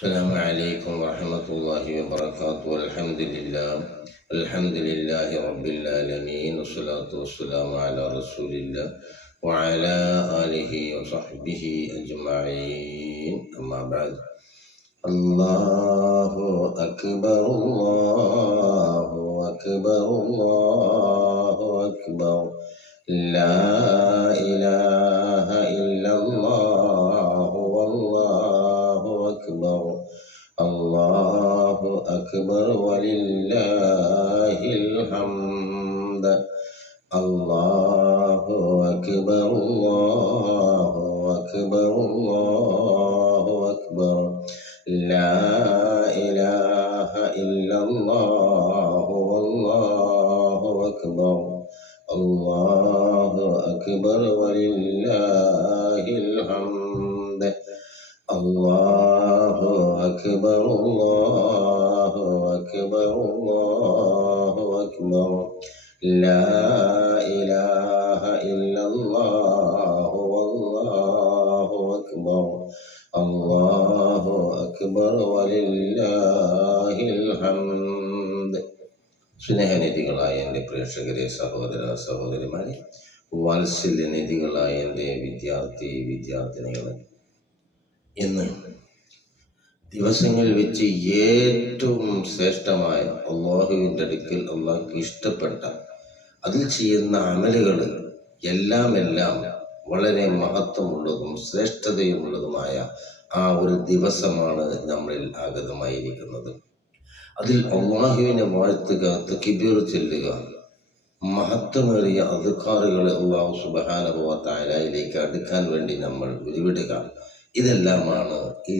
السلام عليكم ورحمة الله وبركاته. الحمد لله رب العالمين، والصلاة والسلام على رسول الله وعلى آله وصحبه أجمعين. أما بعد، الله أكبر الله أكبر الله أكبر، لا إله إلا الله والله أكبر، الله أكبر ولله الحمد، الله أكبر الله أكبر الله أكبر، لا إله إلا الله والله أكبر، الله أكبر ولله الحمد، الله أكبر الله أكبر الله أكبر، لا إله إلا الله والله أكبر، الله أكبر ولله الحمد. സ്നേഹനിധികളായ എൻ്റെ പ്രേക്ഷകരെ, സഹോദര സഹോദരിമാരെ, വാത്സല്യനിധികളായ എൻ്റെ വിദ്യാർത്ഥിനികളെ, ഇന്ന് ദിവസങ്ങളിൽ വെച്ച് ഏറ്റവും ശ്രേഷ്ഠമായ അള്ളാഹുവിൻ്റെ അടുക്കൽ അള്ളാഹ്ക്ക് ഇഷ്ടപ്പെട്ട അതിൽ ചെയ്യുന്ന അമലുകൾ എല്ലാം വളരെ മഹത്വമുള്ളതും ശ്രേഷ്ഠതയുമുള്ളതുമായ ആ ഒരു ദിവസമാണ് നമ്മളിൽ ആഗതമായിരിക്കുന്നത്. അതിൽ അള്ളാഹുവിനെ വാഴ്ത്തുക, തക്ബീർ ചൊല്ലുക, മഹത്വമേറിയ അദ്കാറുകളെ അള്ളാഹു സുബ്ഹാനഹു വ തആലയിലേക്ക് അടുക്കാൻ വേണ്ടി നമ്മൾ ഉരുവിടുക. ഇതെല്ലാമാണ് ഈ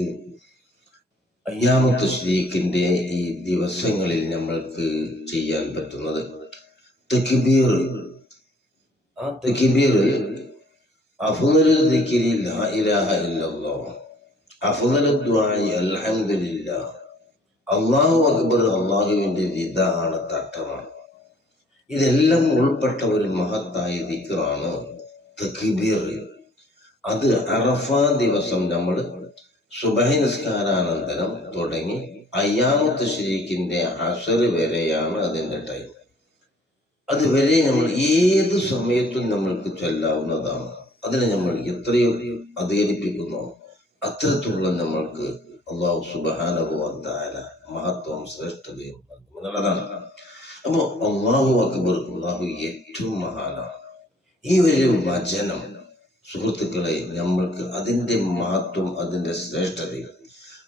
അയ്യാമുത്ത് തശ്രീഖിൻ്റെ ഈ ദിവസങ്ങളിൽ നമ്മൾക്ക് ചെയ്യാൻ പറ്റുന്നത്. തക്ബീർ, ആ തക്ബീറിൽ അഫ്ളലുൽ ദിക്രി ലാ ഇലാഹ ഇല്ലല്ലാഹ്, അഫ്ളലുദ് ദുആഇ അൽഹംദുലില്ലാഹ്, അല്ലാഹു അക്ബർ അള്ളാഹുവിൻ്റെ റിദ ആണ്, തട്ടമാണ്. ഇതെല്ലാം ഉൾപ്പെട്ട ഒരു മഹത്തായ ദിക്റാണ് തക്ബീർ. അത് അറഫ ദിവസം നമ്മൾ സുബഹി നിസ്കാരാനന്തരം തുടങ്ങി അയ്യാമുത്ത് തശ്രീഖിൻ്റെ അസ്ർ വരെയാണ് അതിൻ്റെ ടൈം. അതുവരെ നമ്മൾ ഏത് സമയത്തും നമ്മൾക്ക് ചൊല്ലാവുന്നതാണ്. അതിനെ നമ്മൾ എത്രയോ അധികരിപ്പിക്കുന്നോ അത്തരത്തിലുള്ള നമ്മൾക്ക് അള്ളാഹു സുബ്ഹാനഹു വ തആല മഹത്വവും ശ്രേഷ്ഠതയും എന്നുള്ളതാണ്. അപ്പോൾ അല്ലാഹു അക്ബർ, അള്ളാഹു ഏറ്റവും മഹാനാണ്. ഈ ഒരു വചനം സുഹൃത്തുക്കളെ, നമ്മൾക്ക് അതിൻ്റെ മഹത്വം, അതിൻ്റെ ശ്രേഷ്ഠതയും,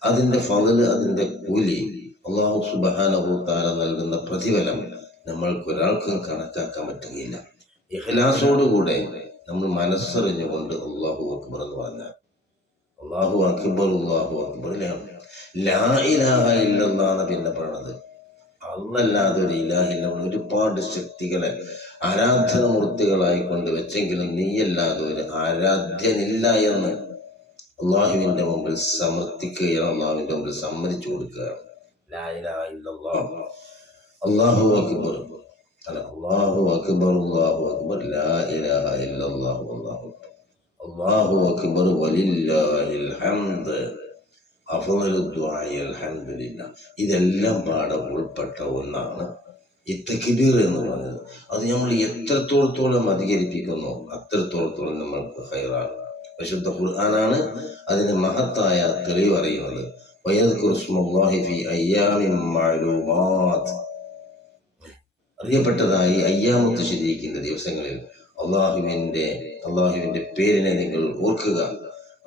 അതിൻ്റെ ഫള്, അതിൻ്റെ കൂലി, അള്ളാഹു സുബ്ഹാനഹു വ തആല നൽകുന്ന പ്രതിഫലം നമ്മൾക്ക് ഒരാൾക്കും കണക്കാക്കാൻ പറ്റുകയില്ല. ഇഖ്ലാസോടുകൂടെ നമ്മൾ മനസ്സറിഞ്ഞുകൊണ്ട് അല്ലാഹു അക്ബർ എന്ന് പറഞ്ഞാൽ, അല്ലാഹു അക്ബർ അല്ലാഹു അക്ബർ, ലാ ഇലാഹ ഇല്ലല്ലാഹ് പിന്നെ പറയണത്, അല്ലാതെ ഒരു ഇലാഹില്ല. ഒരുപാട് ശക്തികളെ ആരാധനമൂർത്തികളായിക്കൊണ്ട് വെച്ചെങ്കിലും നീയല്ലാതെ ഒരു ആരാധ്യനില്ല എന്ന് അള്ളാഹുവിൻ്റെ മുമ്പിൽ സമർത്ഥിക്കുകയാണ്, അള്ളാഹുവിൻ്റെ മുമ്പിൽ സമ്മതിച്ചു കൊടുക്കുകയാണ്. ലാ ഇലാഹ ഇല്ലല്ലാഹ്, അല്ലാഹു അക്ബർ, അല്ലാഹു അക്ബർ അല്ലാഹു അക്ബർ, ലാ ഇലാഹ ഇല്ലല്ലാഹു അല്ലാഹു അക്ബർ, അല്ലാഹു അക്ബർ വലില്ലാഹിൽ ഹംദ്, അഫ്ളലുദ് ദുആഇ അൽഹംദുലില്ലാഹ്. ഇതെല്ലാം പാടെ ഉൾപ്പെട്ട ഒന്നാണ് ഈ തക്ബീർ എന്ന് പറയുന്നത്. അത് നമ്മൾ എത്രത്തോളത്തോളം അധികരിപ്പിക്കുന്നു അത്രത്തോളത്തോളം നമ്മൾക്ക് ഖൈറാണ്. വിശുദ്ധ ഖുർആനാണ് അതിന് മഹത്തായ തെളിവ് അറിയുന്നത്. വയദ്കുറു ഇസ്മല്ലാഹി ഫീ അയ്യാമിൻ മഅലൂമാത്ത്, അറിയപ്പെട്ടതായി അയ്യാമുത്ത് തശ്രീഖിൻ്റെ ദിവസങ്ങളിൽ അള്ളാഹുവിൻ്റെ പേരിനെ നിങ്ങൾ ഓർക്കുക,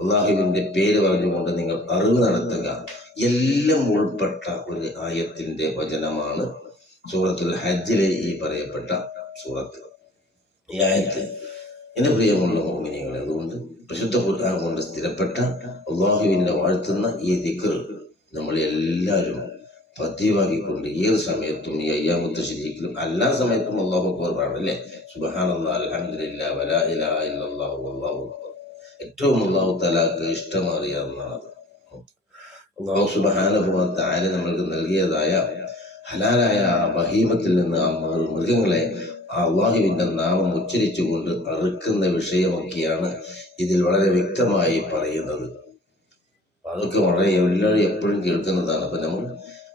അള്ളാഹുവിൻ്റെ പേര് പറഞ്ഞുകൊണ്ട് നിങ്ങൾ അറിവ് നടത്തുക. എല്ലാം ഉൾപ്പെട്ട ഒരു ആയത്തിൻ്റെ വചനമാണ് സൂറത്തുൽ ഹജ്ജിലെ ഈ പറയപ്പെട്ട സൂറത്ത്. ഈ ആയത്ത് എൻ്റെ പ്രിയമുള്ള മുഅ്മിനീങ്ങളെ, അതുകൊണ്ട് പരിശുദ്ധ ഖുർആൻ കൊണ്ട് സ്ഥിരപ്പെട്ട അള്ളാഹുവിനെ വാഴ്ത്തുന്ന ഈ ദിക്ർ നമ്മൾ എല്ലാവരും പതിവാക്കിക്കൊണ്ട് ഏത് സമയത്തും ഈ അയ്യാമുത്ത് തശ്രീഖിലും എല്ലാ സമയത്തും അല്ലാഹു അക്ബർ പറയണം, അല്ലേ? സുബ്ഹാനല്ലാഹ്, അൽഹംദുലില്ലാഹ്, വലാ ഇലാഹ ഇല്ലല്ലാഹു വല്ലാഹു അക്ബർ. ഏറ്റവും അല്ലാഹു തആലക്ക് ഇഷ്ടമറിയാവുന്നതാണ്. അല്ലാഹു സുബ്ഹാനഹു വ തആല നമ്മൾക്ക് നൽകിയതായ ഹലാലായ ബഹീമത്തിൽ നിന്ന് ആ മൃഗങ്ങളെ അള്ളാഹുവിൻ്റെ നാമം ഉച്ചരിച്ചുകൊണ്ട് അറുക്കുന്ന വിഷയമൊക്കെയാണ് ഇതിൽ വളരെ വ്യക്തമായി പറയുന്നത്. അതൊക്കെ വളരെ എല്ലാവരും എപ്പോഴും കേൾക്കുന്നതാണ്. അപ്പം നമ്മൾ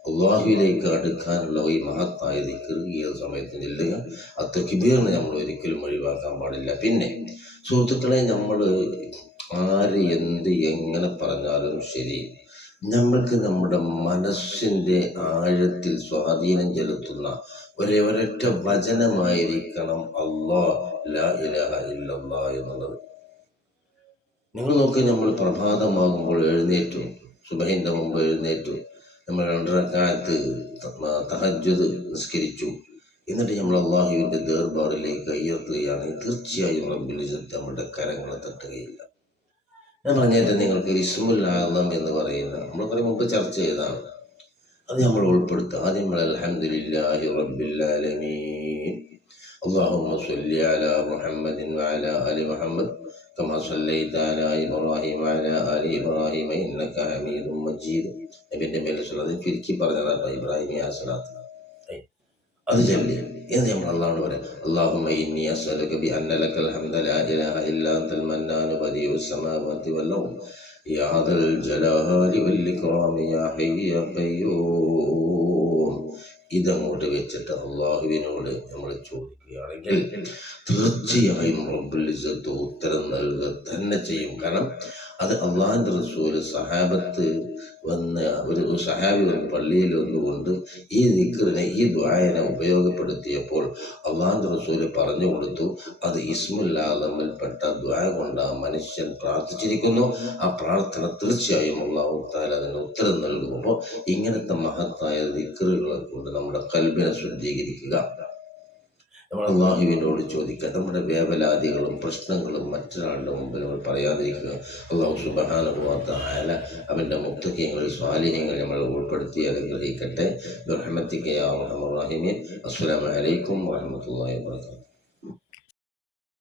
അള്ളാഹുവിലേക്ക് അടുക്കാനുള്ള ഈ മഹത്തായ ദിക്ർ ഏത് സമയത്ത് ചെല്ലുക. ആ തക്ബീറിനെ നമ്മൾ ഒരിക്കലും ഒഴിവാക്കാൻ പാടില്ല. പിന്നെ സുഹൃത്തുക്കളെ, നമ്മൾ ആര് എന്ത് എങ്ങനെ പറഞ്ഞാലും ശരി, നമ്മൾക്ക് നമ്മുടെ മനസ്സിൻ്റെ ആഴത്തിൽ സ്വാധീനം ചെലുത്തുന്ന ഒരൊറ്റ വചനമായിരിക്കണം അല്ലാഹ് ലാ ഇലാഹ ഇല്ലല്ലാഹ് എന്നുള്ളത്. നിങ്ങൾ നോക്കി, നമ്മൾ പ്രഭാതമാകുമ്പോൾ എഴുന്നേറ്റു, സുബഹിൻ്റെ മുമ്പ് എഴുന്നേറ്റു, നമ്മൾ 2 റക്അത്ത് തഹജ്ജുദ് നിസ്കരിച്ചു, എന്നിട്ട് നമ്മൾ അള്ളാഹുവിൻ്റെ ദർബാറിലേക്ക് കയ്യെത്തുകയാണ്. തീർച്ചയായും റബ്ബുൽ ഇസ്സത്ത് നമ്മുടെ കരങ്ങളെ തട്ടുകയില്ല. ഞാൻ പറഞ്ഞേറ്റം നിങ്ങൾക്ക് ഇസ്മുൽ ആദം എന്ന് പറയുന്ന നമ്മൾ കുറേ മുമ്പ് ചർച്ച ചെയ്തതാണ്. അത് നമ്മൾ ഉൾപ്പെടുത്തുക. ആദ്യം നമ്മൾ അൽഹംദുലില്ലാഹി റബ്ബിൽ ആലമീൻ, അല്ലാഹുമ്മ സ്വല്ലി അലാ മുഹമ്മദിൻ വഅലാ ആലി മുഹമ്മദ് കമാ സ്വല്ലൈത അലാ ഇബ്രാഹിം വഅലാ ആലി ഇബ്രാഹിം ഇന്നക ഹമീദും മജീദ്. നബിൻ്റെ മേലെ സ്വലാത്ത് ചുരുക്കി പറഞ്ഞതാണ് ഇബ്രാഹിം ആ സ്വലാത്ത്. അത് ചൊല്ലി എന്ന് നമ്മൾ അള്ളാഹുവോട് പറയാം. അല്ലാഹുമ്മ ഇന്നി അസ്അലുക ബി അന്ന ലക്കൽ ഹംദ ലാ ഇലാഹ ഇല്ലാ അൻതൽ മന്നാനു ബദീഉസ് സമാവാതി വൽ അർദ് യാ ദൽ ജലാലി വൽ ഇക്റാം യാ ഹയ്യ് യാ ഖയ്യൂം. ഇതങ്ങോട്ട് വെച്ചിട്ട് അള്ളാഹുവിനോട് നമ്മൾ ചോദിക്കുകയാണെങ്കിൽ തീർച്ചയായും റബ്ബുൽ ഇസ്സത്ത് ഉത്തരം നൽകുക തന്നെ ചെയ്യും. കാരണം അത് അള്ളാഹിൻ്റെ റസൂൽ സഹാബത്ത് വന്ന് ഒരു സഹാബി വന്ന് പള്ളിയിൽ വന്നുകൊണ്ട് ഈ ദിക്റിനെ ഈ ദുആനെ ഉപയോഗപ്പെടുത്തിയപ്പോൾ അള്ളാഹിൻ്റെ റസൂൽ പറഞ്ഞു കൊടുത്തു, അത് ഇസ്മുൽ ആദമിൽപ്പെട്ട ദുആ കൊണ്ട് ആ മനുഷ്യൻ പ്രാർത്ഥിച്ചിരിക്കുന്നു. ആ പ്രാർത്ഥന തീർച്ചയായും അല്ലാഹു തആല അതിന് ഉത്തരം നൽകും. അപ്പോൾ ഇങ്ങനത്തെ മഹത്തായ ദിക്റുകളെ കൊണ്ട് നമ്മുടെ ഖൽബിനെ ശുദ്ധീകരിക്കുക. നമ്മൾ അള്ളാഹുവിനോട് ചോദിക്കുക. നമ്മുടെ വേവലാതികളും പ്രശ്നങ്ങളും മറ്റൊരാളുടെ മുമ്പിൽ നമ്മൾ പറയാതിരിക്കുക. അള്ളാഹു സുബ്ഹാനഹു വ തആല അവൻ്റെ മുത്തഖീങ്ങളിൽ സ്വാലിഹീങ്ങളിൽ നമ്മൾ ഉൾപ്പെടുത്തി അനുഗ്രഹിക്കട്ടെ. ബിറഹ്മതിക യാ അർഹമർ റഹീമീൻ. അസ്സലാമു അലൈക്കും വറഹ്മത്തുള്ളാഹി വബറകാതുഹു.